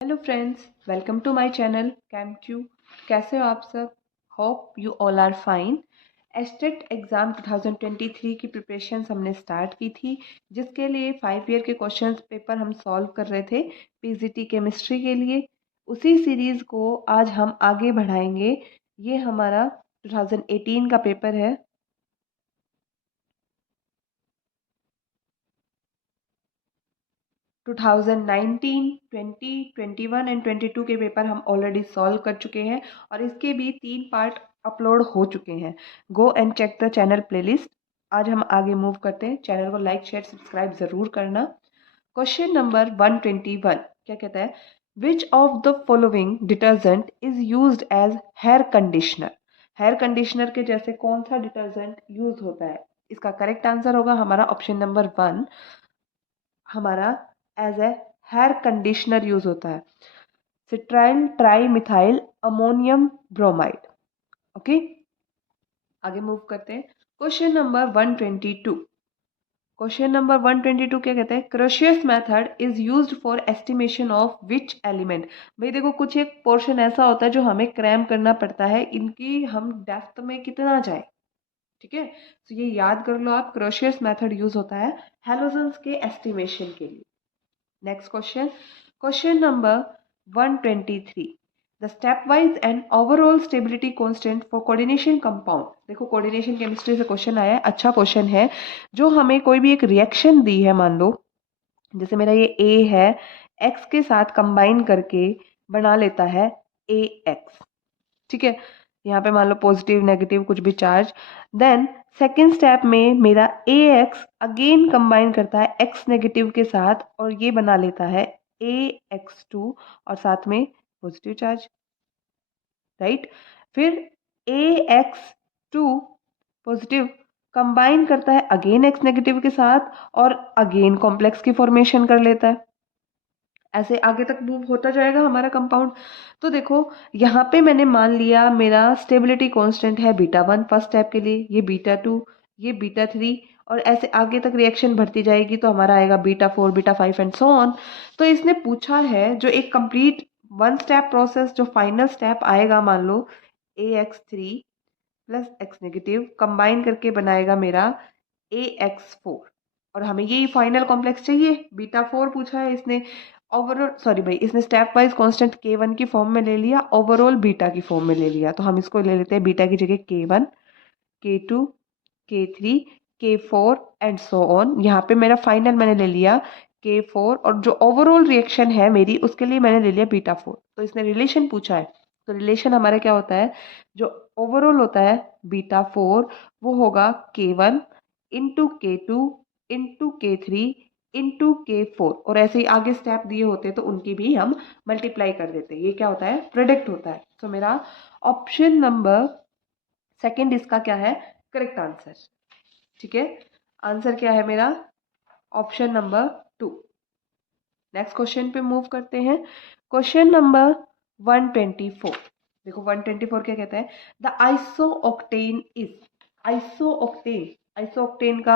Hello friends, welcome to my channel कैमक्यू। कैसे हो आप सब? Hope you all are fine. State exam 2023 की प्रिपरेशन हमने स्टार्ट की थी, जिसके लिए 5 ईयर के क्वेश्चंस पेपर हम सॉल्व कर रहे थे पीजीटी केमिस्ट्री के लिए। उसी सीरीज़ को आज हम आगे बढ़ाएंगे। ये हमारा 2018 का पेपर है। 2019, 20, 21 एंड 22 के पेपर हम ऑलरेडी सॉल्व कर चुके हैं और इसके भी 3 पार्ट अपलोड हो चुके हैं। Go and check the channel playlist. आज हम आगे मूव करते हैं। चैनल को लाइक शेयर सब्सक्राइब ज़रूर करना। क्वेश्चन नंबर 121 क्या कहता है? Which of the following detergent is used as hair conditioner? Hair conditioner के जैसे कौन सा डिटर्जेंट यूज होता है? इसका करेक्ट आंसर होगा हमारा ऑप्शन नंबर 1। हमारा as a hair conditioner use होता है cetyl trimethyl ammonium bromide. Okay, आगे मूव करते हैं। Question number 122। क्वेश्चन नंबर 122 क्या कहते हैं? Carius method is used for estimation of which element? भाई देखो, कुछ एक पोर्शन ऐसा होता है जो हमें क्रैम करना पड़ता है, इनकी हम डेप्थ में कितना जाए। ठीक है, तो ये याद कर लो आप। क्रोशियस मेथड यूज होता है हेलोजेंस के एस्टिमेशन के लिए। Next question, question number 123। The step wise and overall stability constant for coordination compound. देखो, कोऑर्डिनेशन केमिस्ट्री से क्वेश्चन आया है, अच्छा क्वेश्चन है। जो हमें कोई भी एक रिएक्शन दी है, मान लो जैसे मेरा ये ए है, एक्स के साथ कंबाइन करके बना लेता है ए एक्स। ठीक है, यहाँ पे मान लो पॉजिटिव नेगेटिव कुछ भी चार्ज। देन सेकेंड स्टेप में मेरा ए एक्स अगेन कंबाइन करता है एक्स नेगेटिव के साथ और ये बना लेता है ए एक्स टू और साथ में पॉजिटिव चार्ज। राइट, फिर ए एक्स टू पॉजिटिव कंबाइन करता है अगेन एक्स नेगेटिव के साथ और अगेन कॉम्प्लेक्स की फॉर्मेशन कर लेता है। ऐसे आगे तक मूव होता जाएगा हमारा कंपाउंड। तो देखो, यहाँ पे मैंने मान लिया मेरा स्टेबिलिटी कांस्टेंट है बीटा 1 फर्स्ट स्टेप के लिए, ये बीटा 2, ये बीटा 3 और ऐसे आगे तक रिएक्शन बढ़ती जाएगी तो हमारा आएगा beta 4 beta 5 and so on. तो इसने पूछा है जो एक कंप्लीट 1 स्टेप प्रोसेस, जो फाइनल स्टेप आएगा, मान लो AX3 plus x negative combine करके बनाएगा मेरा AX4 और हमें यही फाइनल कॉम्प्लेक्स चाहिए। बीटा 4 पूछा है इसने। ओवरऑल सॉरी भाई, इसने स्टेप वाइज कांस्टेंट K1 की फॉर्म में ले लिया, ओवरऑल बीटा की फॉर्म में ले लिया। तो हम इसको ले लेते हैं बीटा की जगह K1, K2, K3, K4 and so on. यहाँ पे मेरा फाइनल मैंने ले लिया K4 और जो ओवरऑल रिएक्शन है मेरी उसके लिए मैंने ले लिया बीटा 4। तो इसने रिलेशन पूछा है, तो रिलेशन हमारा क्या होता है? जो ओवरऑल होता है बीटा 4 वो होगा K1 into K2 into K3 into K4 और ऐसे ही आगे स्टेप दिए होते हैं तो उनकी भी हम मल्टीप्लाई कर देते हैं। ये क्या होता है? प्रोडक्ट होता है। तो मेरा ऑप्शन नंबर सेकंड इसका क्या है? Correct answer. ठीक है, आंसर क्या है मेरा? Option number 2। नेक्स्ट क्वेश्चन पे मूव करते हैं। Question number 124। देखो 124 क्या कहता है? The isooctane is, isooctane, isooctane का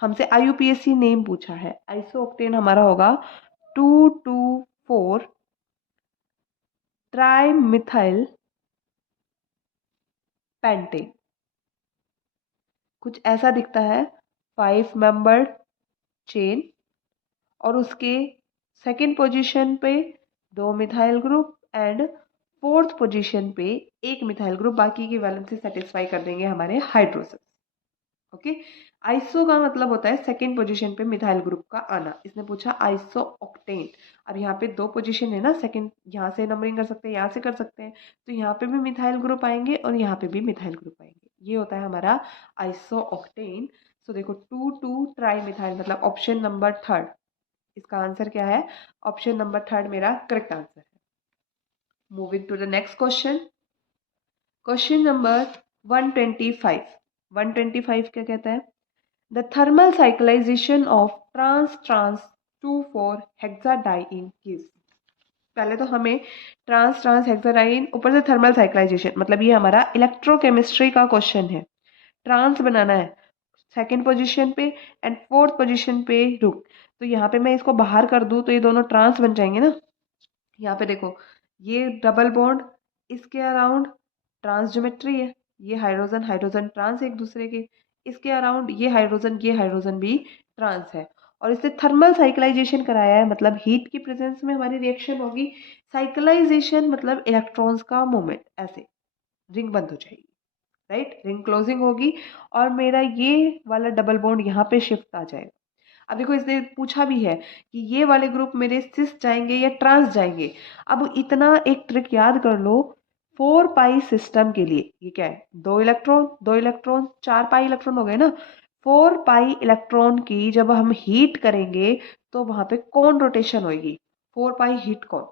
हमसे IUPAC नेम पूछा है। आइसोऑक्टेन हमारा होगा 2,2,4 ट्राई मिथाइल पेंटेन। कुछ ऐसा दिखता है, 5 मेंबर्ड चेन और उसके सेकंड पोजीशन पे 2 methyl group and fourth position पे 1 मिथाइल ग्रुप, बाकी की वैलेंसी सेटिस्फाई कर देंगे हमारे हाइड्रोजन। ओके, आइसो का मतलब होता है सेकंड पोजीशन पे मिथाइल ग्रुप का आना। इसने पूछा आइसो ऑक्टेन। अब यहाँ पे 2 पोजीशन है ना, सेकंड यहाँ से नंबरिंग कर सकते हैं, यहाँ से कर सकते हैं, तो यहाँ पे भी मिथाइल ग्रुप आएंगे और यहाँ पे भी मिथाइल ग्रुप आएंगे। ये होता है हमारा आइसो ऑक्टेन। सो देखो 2,2 ट्राई मिथाइल मतलब ऑप्शन नंबर 3। इसका आंसर क्या है? ऑप्शन नंबर 3 मेरा करेक्ट आंसर है। Moving to the next question, question number 125। 125 क्या कहता है? The thermal cyclization of trans trans 2,4 hexadiene is. पहले तो हमें ट्रांस ट्रांस हेक्साडाइइन ऊपर से थर्मल साइक्लाइजेशन, मतलब ये हमारा इलेक्ट्रोकेमिस्ट्री का क्वेश्चन है। ट्रांस बनाना है सेकंड पोजीशन पे एंड फोर्थ पोजीशन पे रुक, तो यहाँ पे मैं इसको बाहर कर दूं तो ये दोनों ट्रांस बन जाएंगे ना। यहाँ पे देखो, ये डबल बॉन्ड, इसके अराउंड ट्रांस ज्योमेट्री है, ये हाइड्रोजन हाइड्रोजन ट्रांस एक दूसरे के, इसके अराउंड ये हाइड्रोजन भी ट्रांस है। और इससे थर्मल साइक्लाइजेशन कराया है, मतलब हीट की प्रेजेंस में हमारी रिएक्शन होगी। साइक्लाइजेशन मतलब इलेक्ट्रॉन्स का मूवमेंट, ऐसे रिंग बंद हो जाएगी, राइट, रिंग क्लोजिंग होगी और मेरा ये वाला डबल बॉन्ड यहाँ पे शिफ्ट आ जाएगा। अब देखो, इसने पूछा भी है कि ये वाले ग्रुप मेरे सिस जाएंगे या ट्रांस जाएंगे। अब इतना एक ट्रिक याद कर लो, 4 पाई सिस्टम के लिए ये क्या है, 2 इलेक्ट्रॉन 4 पाई इलेक्ट्रॉन हो गए ना। 4 पाई इलेक्ट्रॉन की जब हम हीट करेंगे तो वहां पे कौन रोटेशन होगी, 4 पाई हीट कौन,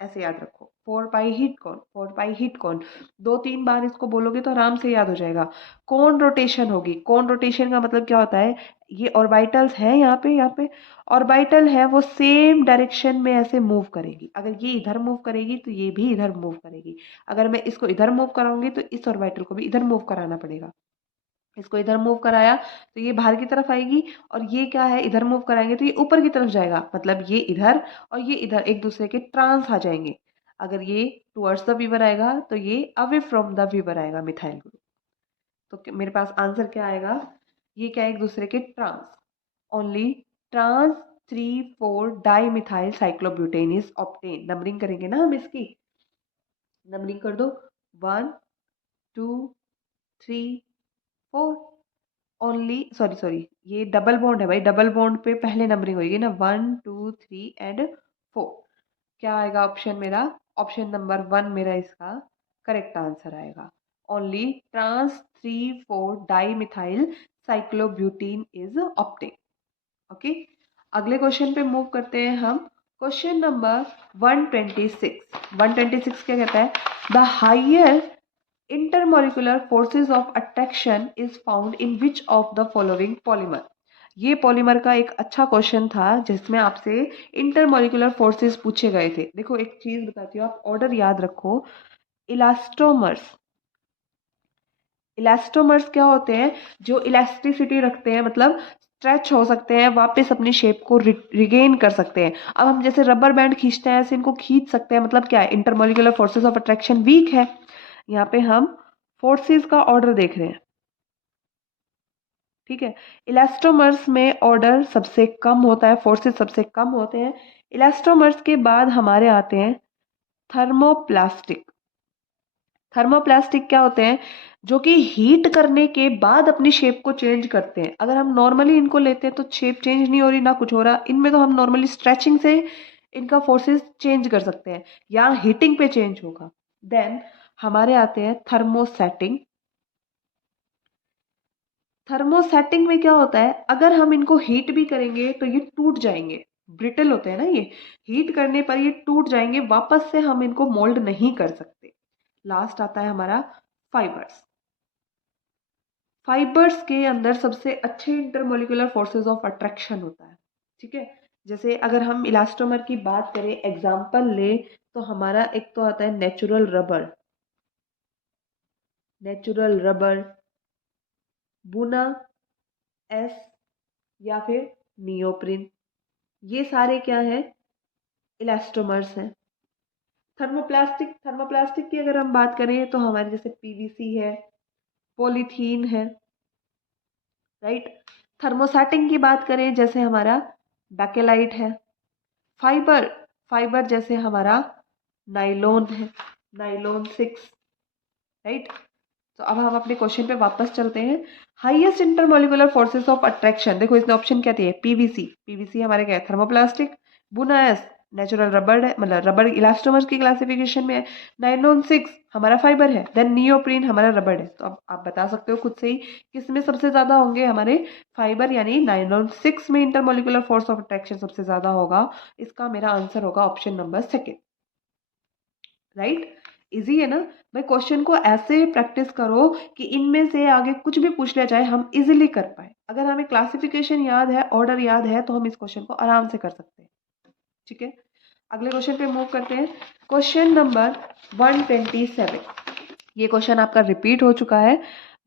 ऐसे याद रखो, 4 पाई हीट कौन, 4 पाई हीट कौन। 2-3 बार इसको बोलोगे तो आराम से याद हो जाएगा। कौन रोटेशन होगी, कौन रोटेशन का मतलब क्या होता है, ये ऑर्बिटल्स हैं यहाँ पे ऑर्बिटल है, वो सेम डायरेक्शन में ऐसे मूव करेगी। अगर ये इधर मूव करेगी तो ये भी इधर मूव करेगी। अगर मैं इसको इधर मूव कराऊंगी तो इस ऑर्बिटल को भी इधर मूव कराना पड़ेगा। इसको इधर मूव कराया तो ये बाहर की तरफ आएगी, और ये क्या है, इधर मूव कराएंगे तो ये ऊपर की तरफ जाएगा, मतलब ये इधर और ये इधर एक दूसरे के ट्रांस आ जाएंगे। अगर ये टुवर्ड्स द वीवर आएगा तो ये अवे फ्रॉम द वीवर आएगा मिथाइल ग्रुप। तो मेरे पास आंसर क्या आएगा, ये क्या है, एक दूसरे के trans, only trans 3,4 die methyl cyclobutane is obtain. Numbering करेंगे ना हम इसकी, नंबरिंग कर दो, 1 2 3 4। ओनली सॉरी सॉरी, ये डबल बॉन्ड है भाई, डबल बॉन्ड पे पहले नंबरिंग होगी ना, 1 2 3 एंड 4। क्या आएगा ऑप्शन मेरा, ऑप्शन नंबर 1 मेरा इसका करेक्ट आंसर आएगा। Only trans 3,4 di methyl cyclobutene is obtained. Okay, अगले क्वेश्चन पे मूव करते हैं हम। Question number 126। 126 क्या कहता है, the higher intermolecular forces of attraction is found in which of the following polymer। ये पॉलीमर का एक अच्छा क्वेश्चन था जिसमें आपसे इंटरमोलिकुलर फोर्सेस पूछे गए थे। देखो एक चीज बताती हूँ, आप ऑर्डर याद रखो। इलास्टोमर्स, इलास्टोमर्स क्या होते हैं, जो इलास्टिसिटी रखते हैं, मतलब स्ट्रेच हो सकते हैं, वापस अपनी शेप को रिगेन कर सकते हैं। अब हम जैसे रबर बैंड खींचते हैं ऐसे इनको खींच सकते हैं, मतलब क्या है, intermolecular forces of attraction weak है। यहाँ पे हम फोर्सेस का ऑर्डर देख रहे हैं, ठीक है। इलास्टोमर्स में ऑर्डर सबसे कम होता है, फोर्सेस सबसे कम होते हैं। इलास्टोमर्स के बाद हमारे आते हैं थर्मोप्लास्टिक। थर्मोप्लास्टिक क्या होते हैं, जो कि हीट करने के बाद अपनी शेप को चेंज करते हैं। अगर हम नॉर्मली इनको लेते हैं तो शेप चेंज नहीं हो रही, ना कुछ हो रहा, इनमें तो हम नॉर्मली स्ट्रेचिंग से इनका फोर्सेस चेंज कर सकते हैं, या हीटिंग पे चेंज होगा। देन हमारे आते हैं थर्मोसेटिंग। थर्मोसेटिंग में क्या होता है, अगर हम इनको हीट भी करेंगे तो ये टूट जाएंगे, ब्रिटल होते हैं ना ये, हीट करने पर ये टूट जाएंगे, वापस से हम इनको मोल्ड नहीं कर सकते। लास्ट आता है हमारा फाइबर्स। फाइबर्स के अंदर सबसे अच्छे इंटरमोलिकुलर फोर्सेस ऑफ अट्रैक्शन होता है, ठीक है। जैसे अगर हम इलास्टोमर की बात करें, एग्जांपल ले, तो हमारा एक तो आता है नेचुरल रबर, नेचुरल रबर, बुना एस, या फिर नियोप्रिन, ये सारे क्या है, इलास्टोमर्स हैं। थर्मोप्लास्टिक, थर्मोप्लास्टिक की अगर हम बात करें तो हमारे जैसे पीवीसी है, पॉलीथीन है, राइट। थर्मोसेटिंग की बात करें जैसे हमारा बैकेलाइट है। फाइबर, फाइबर जैसे हमारा नाइलोन है, नाइलोन 6, राइट। तो अब हम अपने क्वेश्चन पे वापस चलते हैं। Highest intermolecular forces of attraction, देखो इसने ऑप्शन क्या दिए, पीवीसी, पीवीसी हमारे क्या है, थर्मोप्लास्टिक। बुनाएस नेचुरल रबर है, मतलब रबर इलास्टोमर्स की क्लासिफिकेशन में है। नाइलॉन 6 हमारा फाइबर है। देन नियोप्रीन हमारा रबर है। तो अब आप बता सकते हो खुद से ही किस में सबसे ज्यादा होंगे, हमारे फाइबर यानी नाइलॉन 6 में इंटरमोलिकुलर फोर्स ऑफ अट्रैक्शन सबसे ज्यादा होगा। इसका मेरा आंसर होगा ऑप्शन नंबर 2, राइट। इजी है ना। भाई क्वेश्चन को ऐसे प्रैक्टिस करो कि इनमें से आगे कुछ भी पूछ लिया जाए हम इजीली कर पाए। अगर हमें क्लासिफिकेशन याद है, ऑर्डर याद है, तो हम इस क्वेश्चन को आराम से कर सकते हैं, ठीक है। अगले क्वेश्चन पे मूव करते हैं। क्वेश्चन नंबर 127, ये क्वेश्चन आपका रिपीट हो चुका है।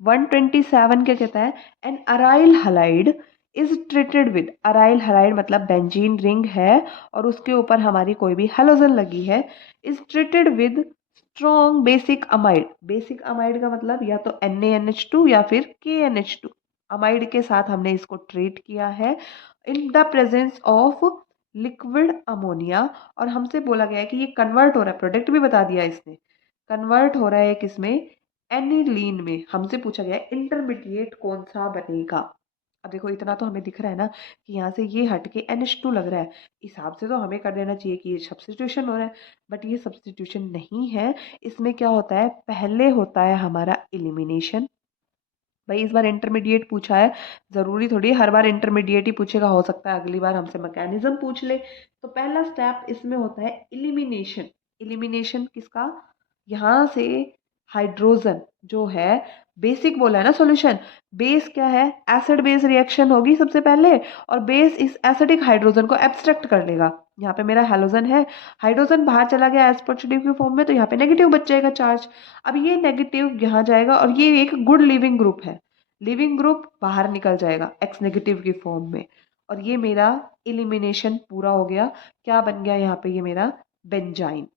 127 क्या कहता है, an aryl halide is treated with, aryl हराइल मतलब बेंजीन रिंग है और उसके ऊपर हमारी कोई भी हेलोजन लगी है, is treated with strong basic amide. Basic amide का मतलब या तो NaNH2 या फिर KNH2, अमाइड के साथ हमने इसको ट्रीट किया है in the presence of liquid ammonia. और हमसे बोला गया है कि ये कन्वर्ट हो रहा है, प्रोडक्ट भी बता दिया इसने, कन्वर्ट हो रहा है किसमें, एनिलीन में। हमसे पूछा गया है इंटरमीडिएट कौन सा बनेगा। अब देखो इतना तो हमें दिख रहा है ना कि यहाँ से ये हट के NH2 लग रहा है, इस हिसाब से तो हमें कर देना चाहिए कि ये सब्स्टिट्यूशन हो रहा है, बट ये सब्स्टिट्यूशन नहीं है। इसमें क्या होता है, पहले होता है हमारा एलिमिनेशन। भाई इस बार इंटरमीडिएट पूछा है, जरूरी थोड़ी हर बार इंटरमीडिएट ही पूछेगा, हो सकता है अगली बार हमसे मैकेनिज्म पूछ ले। तो पहला स्टेप इसमें होता है इलिमिनेशन। इलिमिनेशन किसका, यहाँ से हाइड्रोजन जो है, बेसिक बोला है ना सॉल्यूशन, बेस क्या है, एसिड बेस रिएक्शन होगी सबसे पहले और बेस इस एसिडिक हाइड्रोजन को एब्स्ट्रैक्ट कर लेगा। यहाँ पे मेरा हेलोजन है, हाइड्रोजन बाहर चला गया एस पॉजिटिव की फॉर्म में, तो यहाँ पे नेगेटिव बच जाएगा चार्ज। अब ये नेगेटिव यहाँ जाएगा और ये एक गुड लिविंग ग्रुप है, लिविंग ग्रुप बाहर निकल जाएगा एक्स नेगेटिव की फॉर्म में, और ये मेरा इलिमिनेशन पूरा हो गया। क्या बन गया यहाँ पे, ये मेरा बेंजाइन।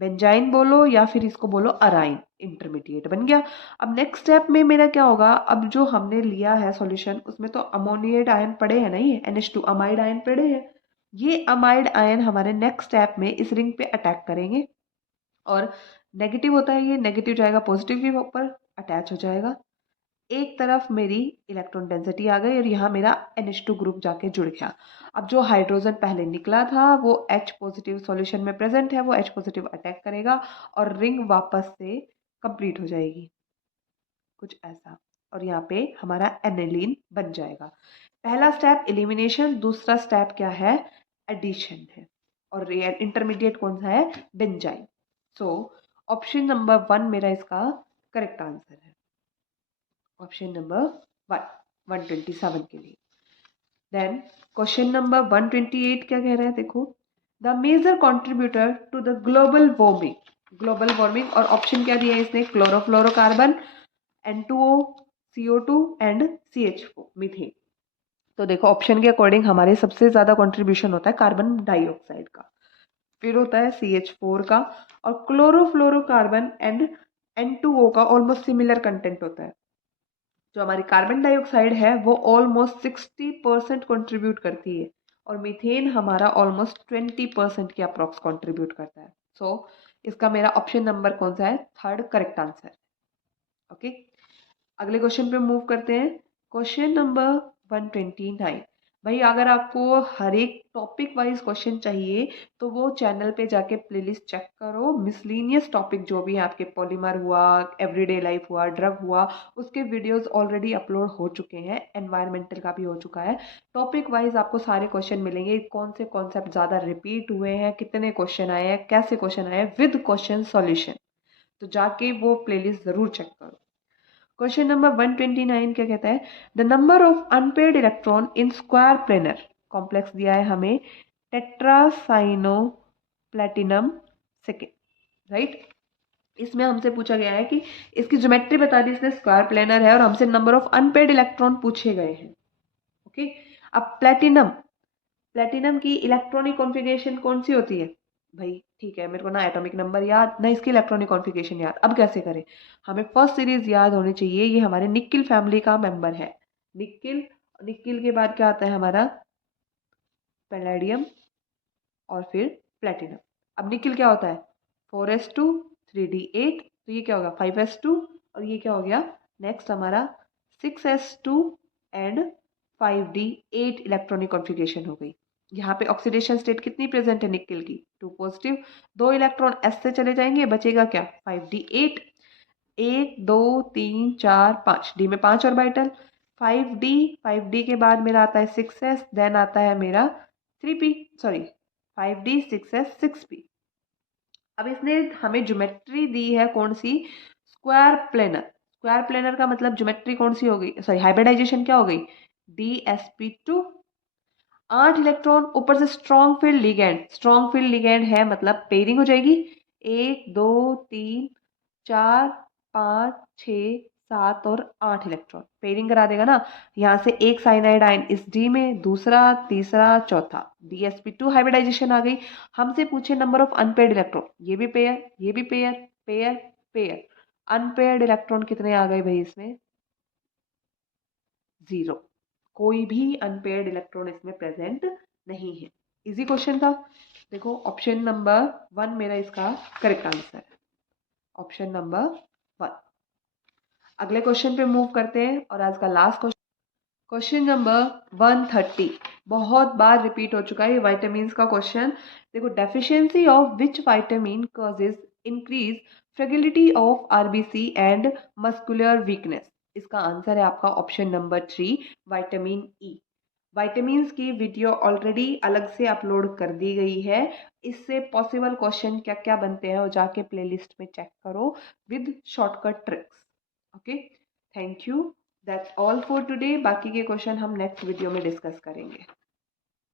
बेंजाइन बोलो या फिर इसको बोलो अराइन, इंटरमीडिएट बन गया। अब नेक्स्ट स्टेप में मेरा क्या होगा, अब जो हमने लिया है सॉल्यूशन उसमें तो अमोनिएट आयन पड़े हैं ना, ये NH2 अमाइड आयन पड़े हैं। ये अमाइड आयन हमारे नेक्स्ट स्टेप में इस रिंग पे अटैक करेंगे और नेगेटिव होता है, ये नेगेटिव जाएगा पॉजिटिव के ऊपर अटैच हो जाएगा। एक तरफ मेरी इलेक्ट्रॉन डेंसिटी आ गई और यहाँ मेरा NH2 ग्रुप जाके जुड़ गया। अब जो हाइड्रोजन पहले निकला था वो H पॉजिटिव सॉल्यूशन में प्रेजेंट है, वो H पॉजिटिव अटैक करेगा और रिंग वापस से कंप्लीट हो जाएगी, कुछ ऐसा। और यहाँ पे हमारा एनिलीन बन जाएगा। पहला स्टेप एलिमिनेशन, दूसरा स्टेप क्या है, एडिशन है। और इंटरमीडिएट कौन सा है, बेंजाइन। सो ऑप्शन नंबर 1 मेरा इसका करेक्ट आंसर है, ऑप्शन नंबर 127 के लिए। देन क्वेश्चन नंबर 128 क्या कह रहा है, देखो, the major contributor to the global warming, global warming, और ऑप्शन क्या दिया है इसने, chlorofluorocarbon, N2O, CO2 and CH4 methane. तो देखो ऑप्शन के अकॉर्डिंग हमारे सबसे ज्यादा कंट्रीब्यूशन होता है कार्बन डाइऑक्साइड का, फिर होता है CH4 का, और क्लोरोफ्लोरोकार्बन एंड N2O का ऑलमोस्ट सिमिलर कंटेंट होता है। जो हमारी कार्बन डाइऑक्साइड है वो ऑलमोस्ट 60% कंट्रीब्यूट करती है और मीथेन हमारा ऑलमोस्ट 20% के अप्रॉक्स कंट्रीब्यूट करता है। सो इसका मेरा ऑप्शन नंबर कौन सा है, थर्ड करेक्ट आंसर। ओके, अगले क्वेश्चन पे मूव करते हैं। Question number 129। भाई अगर आपको हर एक टॉपिक वाइज क्वेश्चन चाहिए तो वो चैनल पे जाके प्लेलिस्ट चेक करो, मिसलीनियस टॉपिक जो भी है आपके, पॉलीमर हुआ, एवरीडे लाइफ हुआ, ड्रग हुआ, उसके वीडियोस ऑलरेडी अपलोड हो चुके हैं, एनवायरमेंटल का भी हो चुका है। टॉपिक वाइज आपको सारे क्वेश्चन मिलेंगे, कौन से कॉन्सेप्ट ज़्यादा रिपीट हुए हैं, कितने क्वेश्चन आए हैं, कैसे क्वेश्चन आए हैं, विद क्वेश्चन सॉल्यूशन। तो जाके वो प्लेलिस्ट ज़रूर चेक करो। क्वेश्चन नंबर 129 क्या कहता है, the number of unpaired electron in square planar complex दिया है हमें टेट्रासाइनो प्लेटिनम सेकेंड, राइट। इसमें हमसे पूछा गया है कि इसकी ज्योमेट्री बता दी इसने, स्क्वायर प्लेनर है और हमसे नंबर ऑफ अनपेड इलेक्ट्रॉन पूछे गए हैं। ओके, अब प्लेटिनम, प्लेटिनम की इलेक्ट्रॉनिक कॉन्फ़िगरेशन कौन सी होती है, भाई ठीक है मेरे को ना एटॉमिक नंबर याद ना इसकी इलेक्ट्रॉनिक कॉन्फ़िगरेशन याद, अब कैसे करें, हमें फर्स्ट सीरीज याद होनी चाहिए। ये हमारे निकिल फैमिली का मेंबर है, निकिल, निकिल के बाद क्या आता है हमारा पैलेडियम और फिर प्लेटिनम। अब निकिल क्या होता है 4s2 3d8, तो ये क्या होगा 5s2, और ये क्या हो गया नेक्स्ट हमारा 6s2 and 5d8 electronic configuration हो गई। यहाँ पे ऑक्सीडेशन स्टेट कितनी प्रेजेंट है निकिल की, 2 पॉजिटिव, 2 इलेक्ट्रॉन एस से चले जाएंगे, बचेगा क्या 5d8, 1 2 3 4 5, डी में 5 ऑर्बिटल, 5d, 5d के बाद मेरा आता है 6s, देन आता है मेरा 3p, sorry 5d 6s 6p। अब इसने हमें ज्योमेट्री दी है कौन सी, स्क्वायर प्लेनर। स्क्वायर प्लेनर का मतलब ज्योमेट्री कौन सी हो गई, सॉरी हाइब्रिडाइजेशन क्या हो गई, DsP2, 8 इलेक्ट्रॉन, ऊपर से strong field ligand, strong field ligand है मतलब पेयरिंग हो जाएगी, 1 2 3 4 5 6 7 और 8 इलेक्ट्रॉन, पेयरिंग करा देगा ना। यहाँ से एक साइनाइड आयन इस डी में, दूसरा, तीसरा, चौथा, DsP2 हाइब्रिडाइजेशन आ गई। हमसे पूछे नंबर ऑफ अनपेयर्ड इलेक्ट्रॉन, ये भी पेयर, ये भी pair, pair, pair. Unpaired electron कितने आ गए भाई इसमें? 0। कोई भी अनपेयर्ड इलेक्ट्रॉन इसमें प्रेजेंट नहीं है। इजी क्वेश्चन था। देखो ऑप्शन नंबर 1 मेरा इसका करेक्ट आंसर है, ऑप्शन नंबर 1। अगले क्वेश्चन पे मूव करते हैं और आज का लास्ट क्वेश्चन, क्वेश्चन नंबर 130। बहुत बार रिपीट हो चुका है ये वाइटामिन का क्वेश्चन। देखो, deficiency of which vitamin causes increase fragility of RBC and muscular weakness. इसका आंसर है आपका option number 3, vitamin E. Vitamins की वीडियो ऑलरेडी अलग से अपलोड कर दी गई है। इससे पॉसिबल क्वेश्चन क्या क्या बनते हैं वो जाके प्लेलिस्ट में चेक करो with shortcut tricks. Okay, thank you, that's all for today. बाकी के क्वेश्चन हम नेक्स्ट वीडियो में डिस्कस करेंगे।